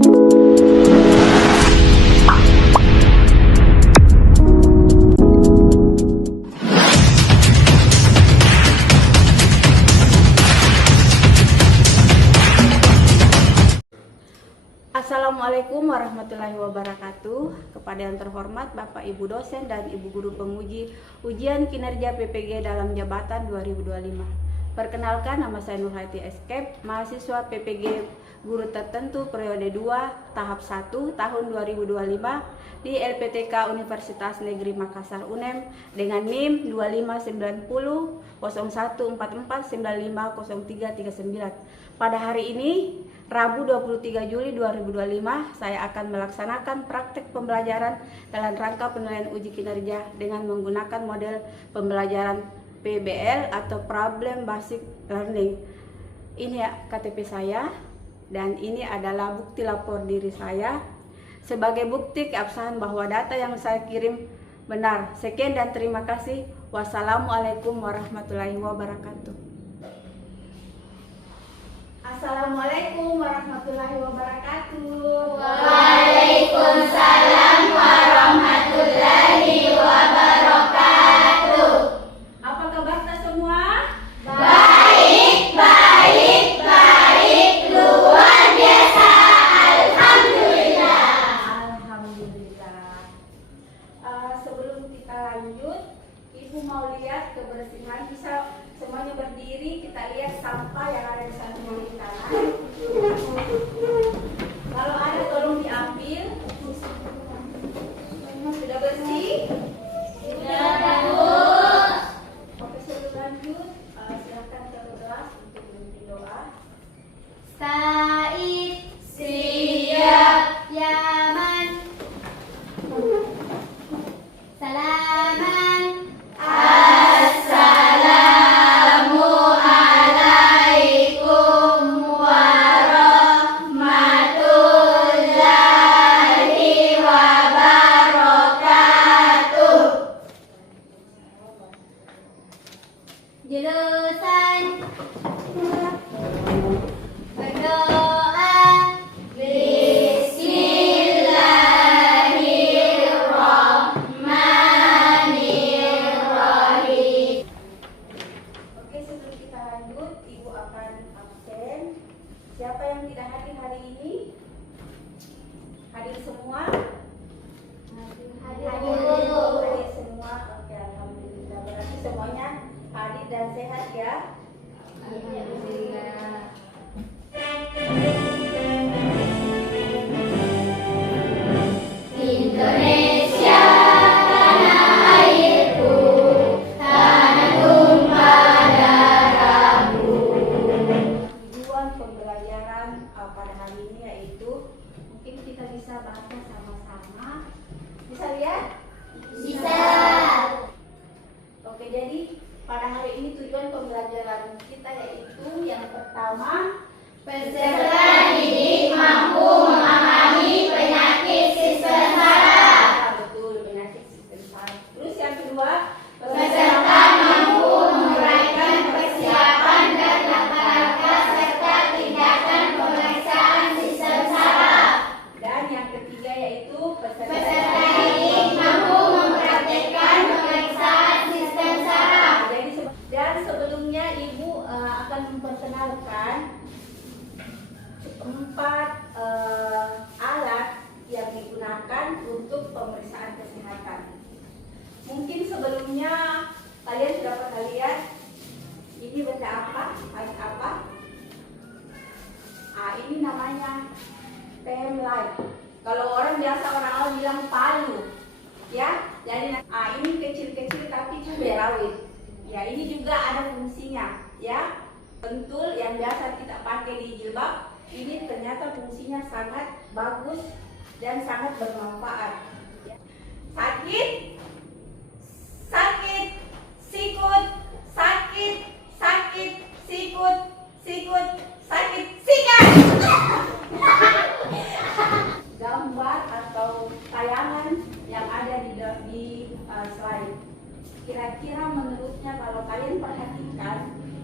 Assalamualaikum warahmatullahi wabarakatuh. Kepada yang terhormat Bapak Ibu dosen dan Ibu guru penguji ujian kinerja PPG dalam jabatan 2025. Perkenalkan, nama saya Nurhayati Escape, mahasiswa PPG guru tertentu periode 2 tahap 1 tahun 2025 di LPTK Universitas Negeri Makassar UNEM dengan NIM 2590 0144950339. Pada hari ini Rabu 23 Juli 2025, saya akan melaksanakan praktek pembelajaran dalam rangka penilaian uji kinerja dengan menggunakan model pembelajaran PBL atau Problem Basic Learning. Ini ya KTP saya dan ini adalah bukti lapor diri saya sebagai bukti keabsahan bahwa data yang saya kirim benar. Sekian dan terima kasih. Wassalamualaikum warahmatullahi wabarakatuh. Assalamualaikum warahmatullahi wabarakatuh. Waalaikumsalam warahmatullahi wabarakatuh. Apa kabar kita semua? Baik, baik, baik, luar biasa. Alhamdulillah. Alhamdulillah. Sebelum kita lanjut, Ibu mau lihat kebersihan, bisa semuanya berdiri, kita lihat sampah yang ada di samping kiri kanan. Kalau ada tolong diambil. Sudah bersih? Sudah bagus. Oke, sebelum lanjut, silakan kita berdoa untuk memimpin doa. Said siap Yaman. Salaman. Assalamualaikum warahmatullahi wabarakatuh. Jurusan berdoa. Bismillahirrahmanirrahim. Oke, sebelum kita lanjut, Ibu akan absen. Siapa yang tidak hadir hari ini? Hadir semua? Hadir. Hadir semua. Oke, alhamdulillah. Berarti semuanya hadir dan sehat ya. Alhamdulillah. Indonesia tanah airku, tanah tumpah darahku. Tujuan pembelajaran pada hari ini yaitu mungkin kita bisa baca sama-sama. Bisa lihat? Bisa. Oke, jadi pada hari ini tujuan pembelajaran kita yaitu yang pertama, Peserta didik mampu memahami penyakit sistem saraf. betul, penyakit sistem saraf. Terus yang kedua, Peserta mampu menguraikan persiapan dan langkah-langkah serta tindakan pemeriksaan sistem saraf. dan yang ketiga yaitu Peserta didik mampu mempraktikkan pemeriksaan sistem saraf. Dan sebelumnya Ibu akan memperkenalkan 4 alat yang digunakan untuk pemeriksaan kesehatan. Mungkin sebelumnya kalian sudah pernah lihat ini benda apa, alat apa? Ini namanya penlight. Kalau orang biasa orang bilang palu, ya. Jadi ini kecil-kecil tapi cabai rawit. Ya, ini juga ada fungsinya, ya. Pentul yang biasa kita pakai di jilbab, ini ternyata fungsinya sangat bagus dan sangat bermanfaat. Ya. Sakit, sakit, sikut, sakit, sakit, sikut, sikut, sakit, sikat. Gambar atau tayangan yang ada di slide. Kira-kira menurutnya kalau kalian perhatikan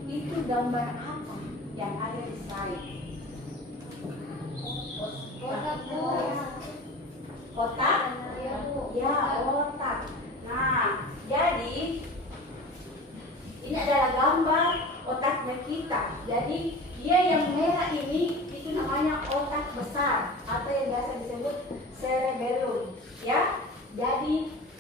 itu gambar apa yang ada di slide? Foto Otak? Ya, Bu. Ya, otak. Nah, jadi ini adalah gambar otaknya kita. Jadi dia yang merah ini itu namanya otak besar atau yang biasa disebut cerebellum. Ya, jadi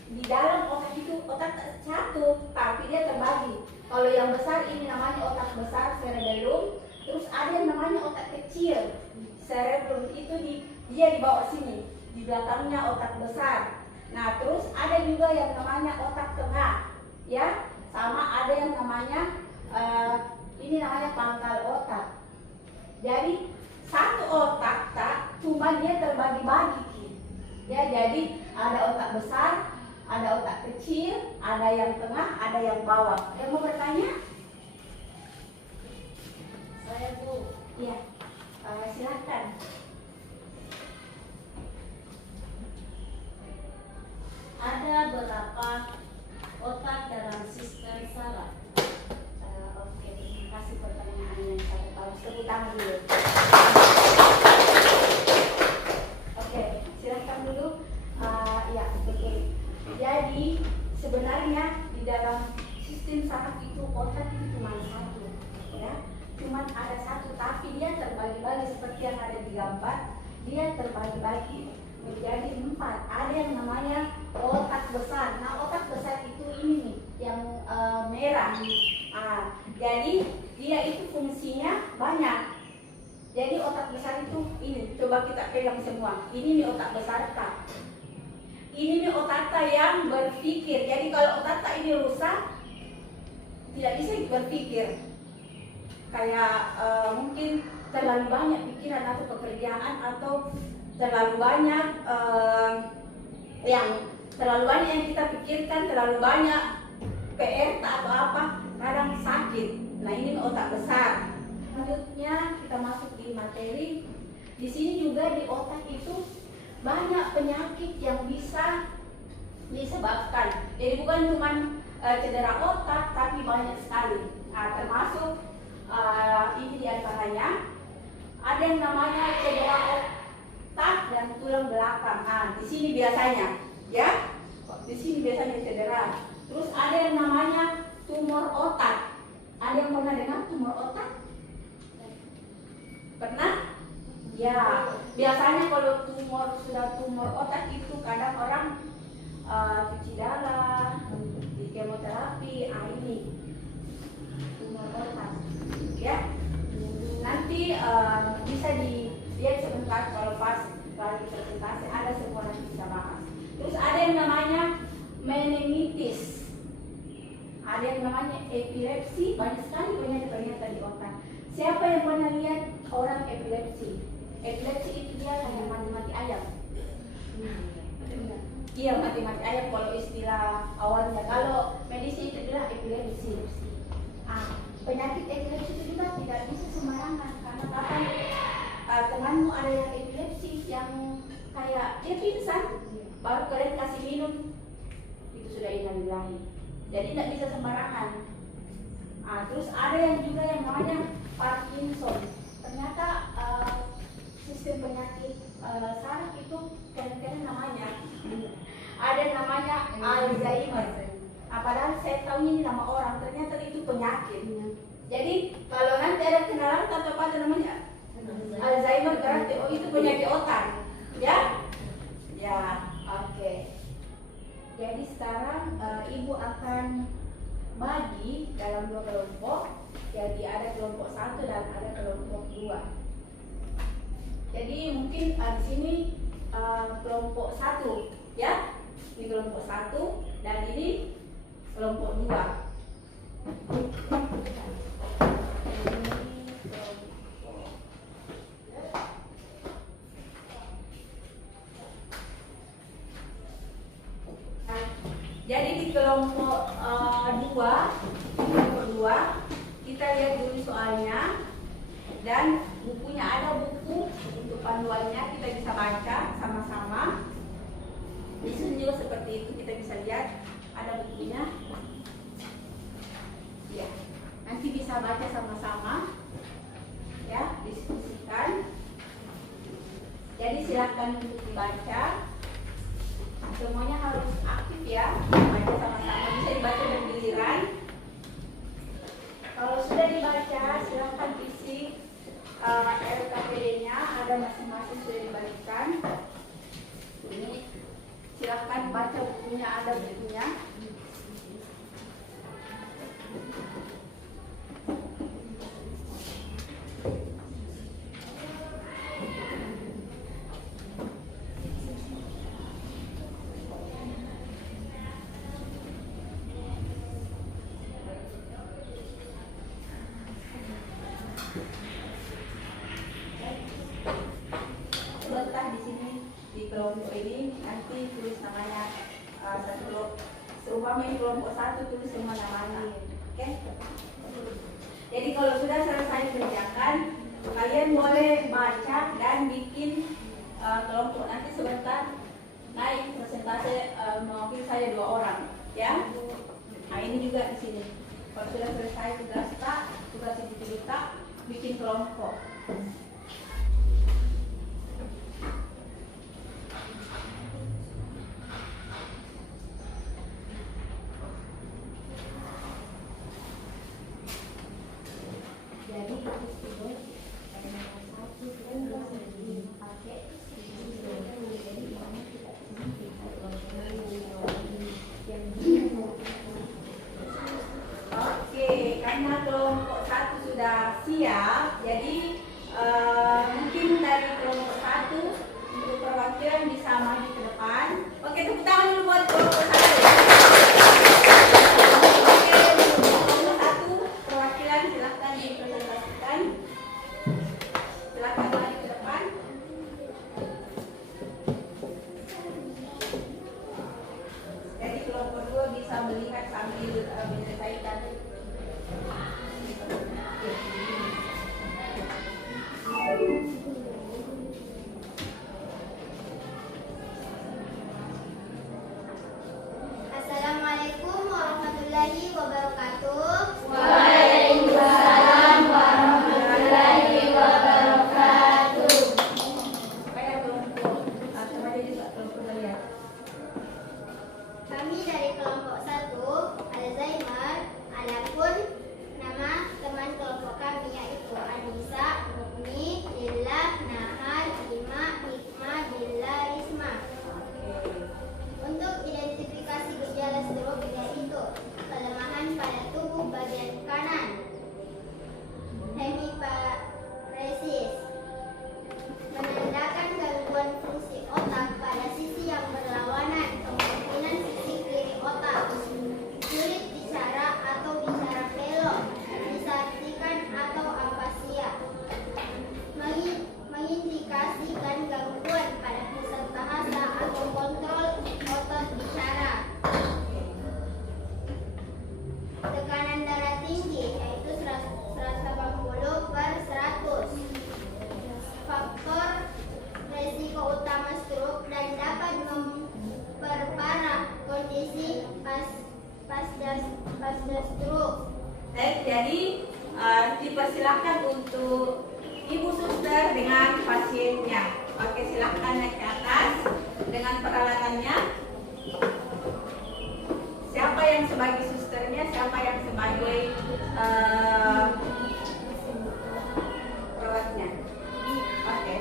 di dalam otak itu otak satu, tapi dia terbagi. Kalau yang besar ini namanya otak besar cerebellum. Terus ada yang namanya otak kecil cerebellum, itu dia di bawah sini, di belakangnya otak besar. Nah, terus ada juga yang namanya otak tengah, ya, sama ada yang namanya ini namanya pangkal otak. Jadi satu otak cuma dia terbagi-bagi, ya. Jadi ada otak besar, ada otak kecil, ada yang tengah, ada yang bawah. Yang mau bertanya? Saya, Bu. Iya, silakan. Ada berapa otak dalam sistem saraf? Oke, terima kasih pertanyaannya. Saya tahu, tepuk tangan dulu. Oke, silakan dulu. Ya, oke. Jadi sebenarnya di dalam sistem saraf itu otak itu cuma satu, ya. Cuma ada satu, tapi dia terbagi-bagi seperti yang ada di gambar. Dia terbagi-bagi menjadi 4. Ada yang namanya otak besar. Nah, otak besar itu ini nih, yang merah. Jadi dia itu fungsinya banyak. Jadi otak besar itu ini, coba kita pegang semua. Ini nih otak besar tak. Ini nih otak tak yang berpikir. Jadi kalau otak tak ini rusak, tidak bisa berpikir. Kayak mungkin terlalu banyak pikiran atau pekerjaan, atau terlalu banyak yang kita pikirkan, terlalu banyak PR atau apa, kadang sakit. Nah, ini otak besar. Selanjutnya kita masuk di materi. Di sini juga di otak itu banyak penyakit yang bisa disebabkan. Jadi bukan cuma cedera otak, tapi banyak sekali. Termasuk ini diantaranya ada yang namanya cedera otak dan tulang belakang. Di sini biasanya, ya, di sini biasanya cedera. Terus ada yang namanya tumor otak. Ada yang pernah dengar tumor otak? Pernah? Ya, biasanya kalau sudah tumor otak itu kadang orang cuci darah, di kemoterapi. Ini tumor otak, ya. Nanti bisa dilihat sebentar kalau pas lagi presentasi, ada semua nanti bisa bahas. Terus ada yang namanya meningitis, ada yang namanya epilepsi. Banyak sekali ternyata di otak. Siapa yang pernah lihat orang epilepsi? Epilepsi itu dia kayak mati-mati ayam. Iya, mati-mati ayam kalau istilah awalnya. Kalau medis itu adalah epilepsi. Penyakit epilepsi itu juga tidak bisa sembarangan, karena kapan temanmu ada yang epilepsi yang kayak dia pingsan, baru kalian kasih minum, itu sudah innalillahi. Jadi tidak bisa sembarangan. Terus ada yang juga yang namanya Parkinson. Ternyata sistem penyakit saraf itu kadang-kadang namanya ada yang namanya Alzheimer. Padahal saya tahu ini nama orang, ternyata itu penyakit. Jadi kalau nanti ada kenalan atau apa namanya Alzheimer, berarti itu penyakit otak, ya? Ya, oke. Jadi sekarang ibu akan bagi dalam 2 kelompok. Jadi ada kelompok 1 dan ada kelompok 2. Jadi mungkin di sini kelompok 1, ya? Ini kelompok 1 dan ini kelompok 2. Jadi di kelompok 2 kita lihat dulu soalnya dan bukunya. Ada buku untuk panduannya, kita bisa baca sama-sama. Di sini juga seperti itu, kita bisa lihat ada bukunya. Ya, nanti bisa baca sama-sama, ya, diskusikan. Jadi silakan untuk dibaca. semuanya harus aktif ya. Baca sama-sama, bisa dibaca bergiliran. Kalau sudah dibaca, silakan isi RKPD-nya, ada masing-masing sudah dibagikan. Ini silakan baca bukunya, ada bukunya. Letak di sini di kelompok ini, nanti tulis namanya satu kelompok. Seumpama ini kelompok 1, tulis semua namanya. Oke? Jadi kalau sudah selesai kerjakan, kalian boleh baca dan bikin kelompok. Nanti sebentar naik persentase mewakili saya 2 orang, ya. Nah ini juga di sini. Kalau sudah selesai tugas yang dipilih bikin kelompok. Oke, karena kelompok 1 sudah siap, jadi mungkin dari kelompok 1 untuk perwakilan bisa maju ke depan. Oke, tepuk tangan dulu buat kelompok 1. Oke, untuk kelompok 1 perwakilan silahkan dipresentasikan. Silahkan maju ke depan. Jadi kelompok 2 bisa melihat sambil menyelesaikan. Assalamualaikum warahmatullahi wabarakatuh. Waalaikumsalam warahmatullahi wabarakatuh. Supaya kelompok sama dia juga kelompok lihat. Kami dari kelompok 1, Alzheimer. Adapun nama teman kelompok kami yaitu Anissa, Mukmi, Lillah, Nahar, Ima, Hikmah, Billah, Risma. Untuk identifikasi gejala stroke yaitu kelemahan pada tubuh bagian kanan, hemiparesis, menandakan gangguan fungsi otak pada sisi yang berlawanan, kemungkinan sisi kiri otak, sulit bicara atau bicara belok, disartikan atau afasia, mengindikasikan gangguan pada pusat bahasa atau kontrol otot bicara. Tekanan darah tinggi yaitu 180/100. Faktor resiko utama stroke dan dapat memperparah kondisi pasca stroke. Baik, jadi dipersilahkan untuk Ibu Suster dengan pasiennya. Oke, silahkan naik ke atas dengan peralatannya. Siapa yang sebagai susternya, siapa yang sebagai perawatnya. Oke.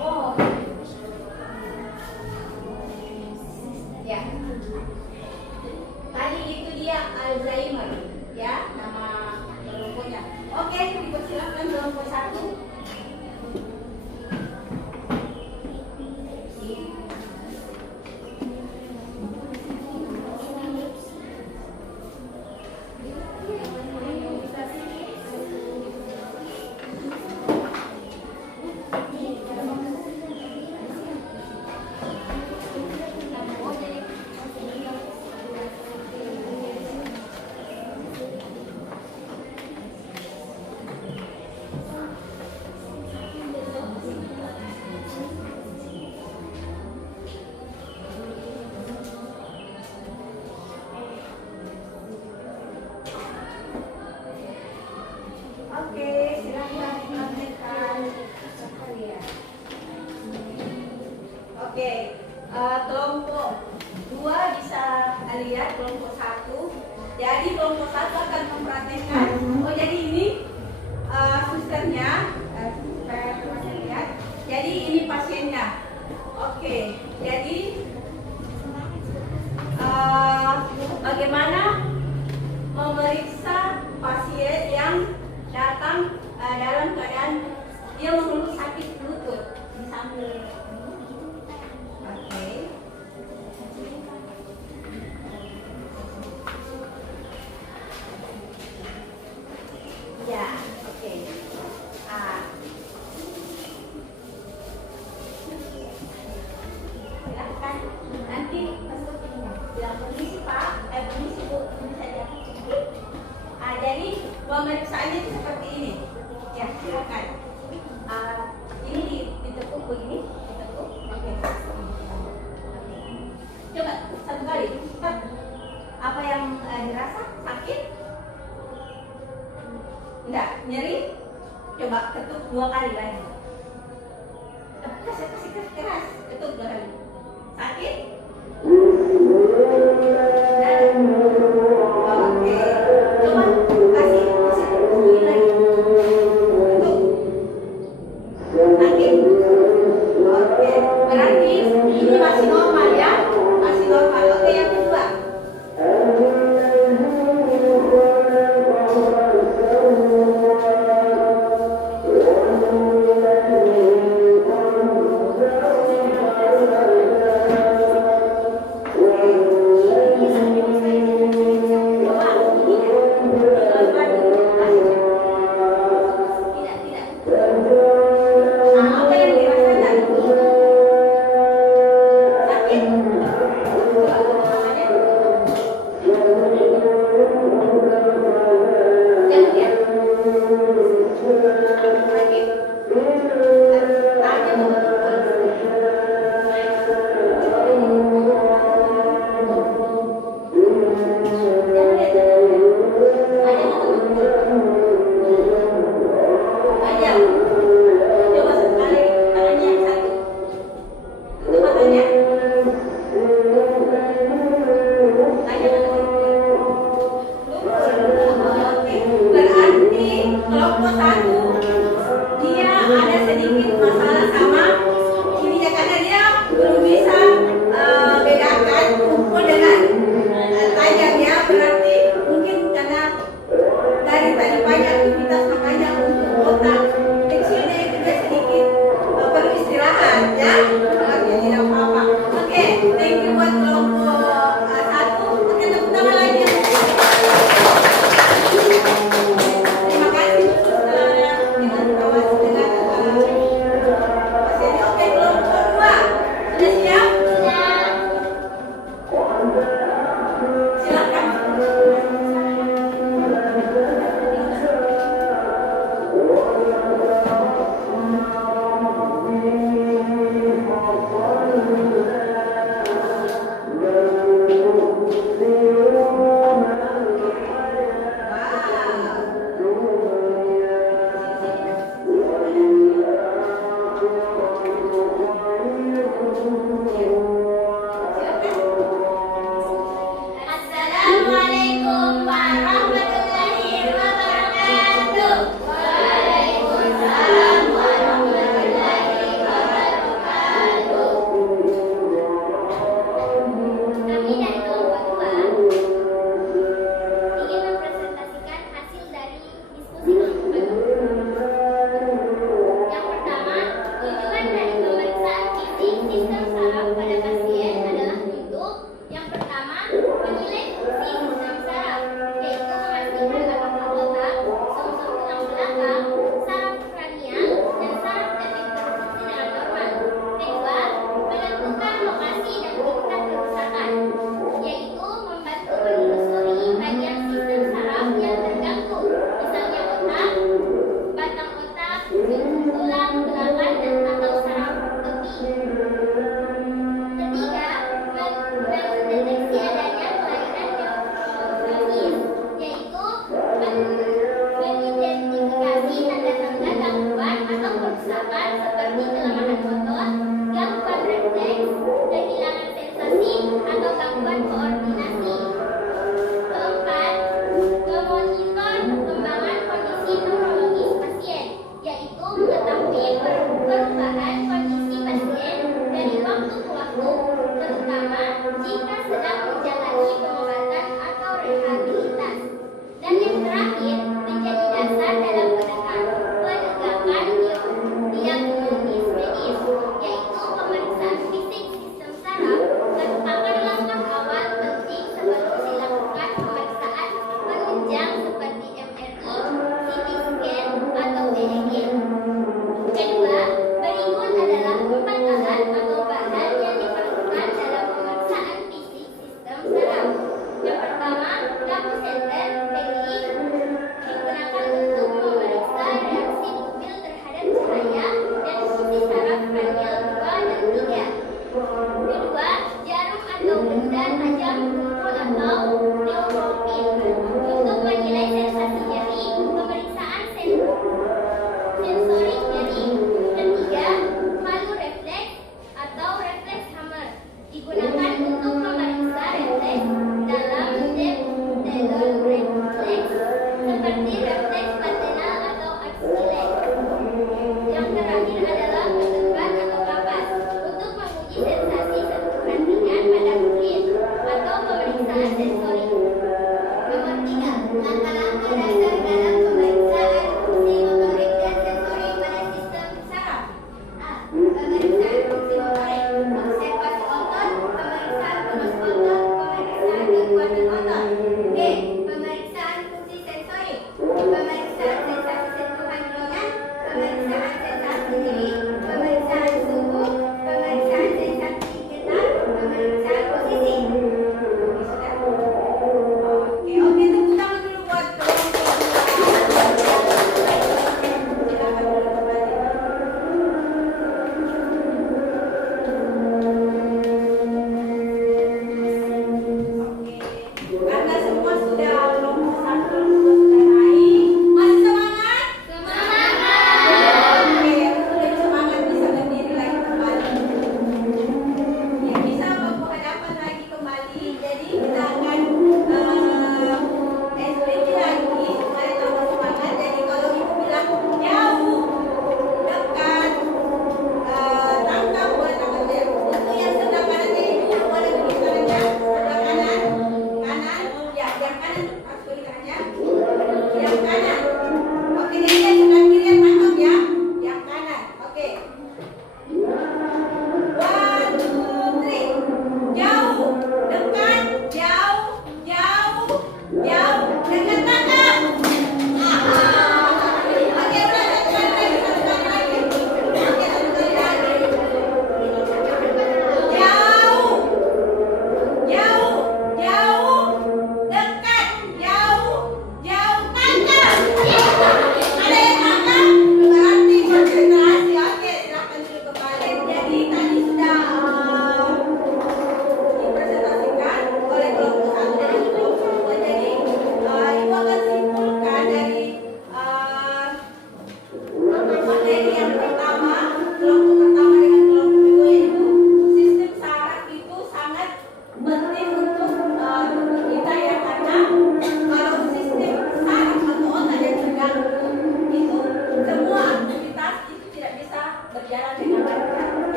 Oh. Ya. Tadi itu dia Alzheimer, ya, nama kelompoknya. Oke, dipersilakan kelompok 1. Pemeriksaannya itu seperti ini. Ya, silakan. Ini ditekuk begini, ditekuk. Oke. Coba satu kali. Cepat. Apa yang dirasa? Sakit? Enggak, nyeri? Coba ketuk 2 kali lagi. Kasih keras, ketuk 2 kali. Sakit? Oke. Coba kasih begini lagi. Ketuk. Sakit? Oke. Berarti ini masih normal ya? Masih normal. Oke, yang kedua.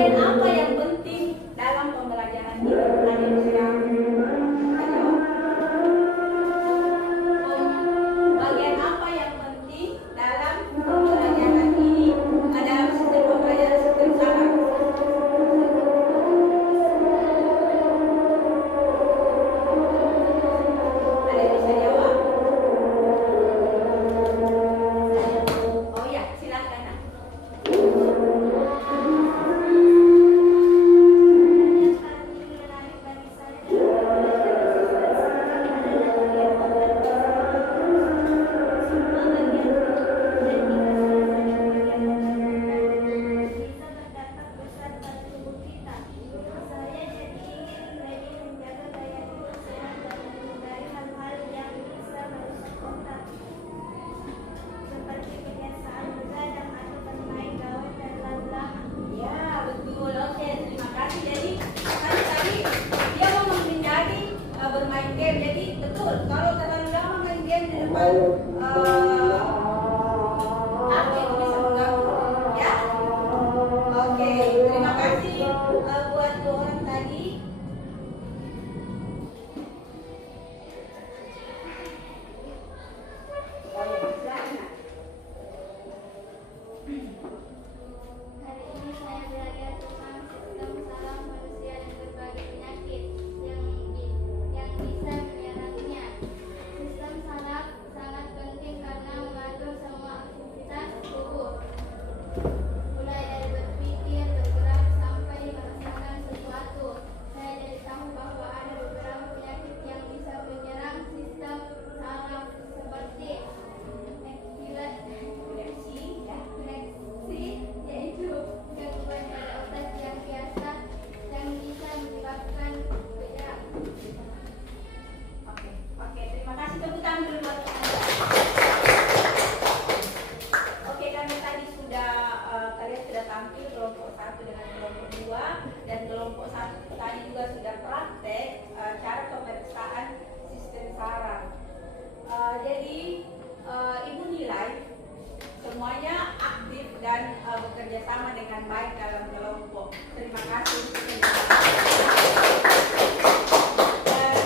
Bagian apa yang penting dalam pembelajaran ini? Ada yang bisa jawab? Bagian apa yang penting dalam pembelajaran ini? Dalam sistem pembelajaran sistem saraf. Ada yang bisa jawab? Oh ya, silakan. Nak. Ya, betul. Oke, terima kasih. Jadi, tadi dia mau menghindari bermain game. Jadi, betul. Kalau terlalu lama main game di depan HP itu bisa mengganggu. Ya. Oke, terima kasih buat dua orang tadi. Oh ya, silakan. Nak. Hari ini saya belajar tentang sistem saraf manusia dan berbagai penyakit yang bisa menyerangnya. Sistem saraf sangat penting karena mengatur semua aktivitas tubuh, mulai dari berpikir, bergerak, sampai merasakan sesuatu. Saya jadi tahu bahwa ada beberapa penyakit yang bisa menyerang sistem saraf seperti epilepsi, yaitu gangguan pada otak yang biasa yang bisa menyebabkan penyerang. Oke, terima kasih. Tepuk tangan dulu buat Anda. Oke, kami tadi sudah kalian sudah tampil kelompok 1 dengan kelompok 2 dan kelompok 1 tadi juga sudah praktek cara pemeriksaan sistem saraf. Jadi ibu nilai semuanya aktif dan bekerja sama dengan baik dalam kelompok. Terima kasih. Dan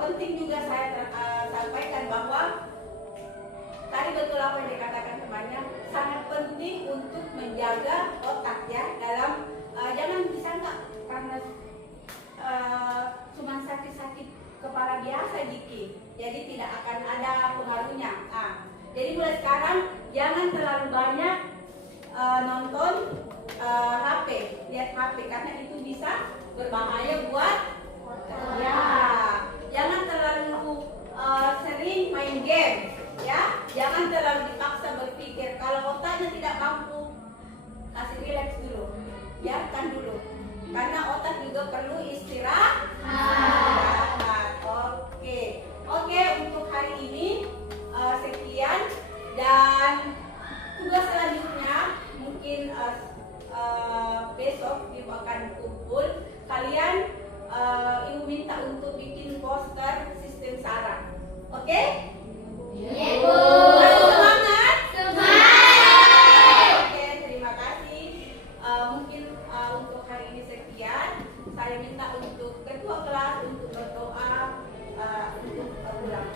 penting juga saya sampaikan bahwa tadi betul apa yang dikatakan temannya, sangat penting untuk menjaga otak ya dalam jangan disangka karena cuma sakit-sakit kepala biasa Jiki, jadi tidak akan ada pengaruhnya. Jadi mulai sekarang jangan terlalu banyak nonton HP, lihat HP karena itu bisa berbahaya buat ya. Jangan terlalu sering main game, ya. Jangan terlalu dipaksa berpikir. Kalau otaknya tidak mampu, kasih relax dulu, biarkan dulu. Karena otak juga perlu istirahat. Oke, untuk hari ini sekian dan tugas selanjutnya mungkin besok ibu akan kumpul kalian. Ibu minta untuk bikin poster sistem saraf. Oke? Iya, Bu. Semangat? Semangat. Oke, terima kasih. Mungkin untuk hari ini sekian. Saya minta untuk ketua kelas untuk berdoa untuk pulang.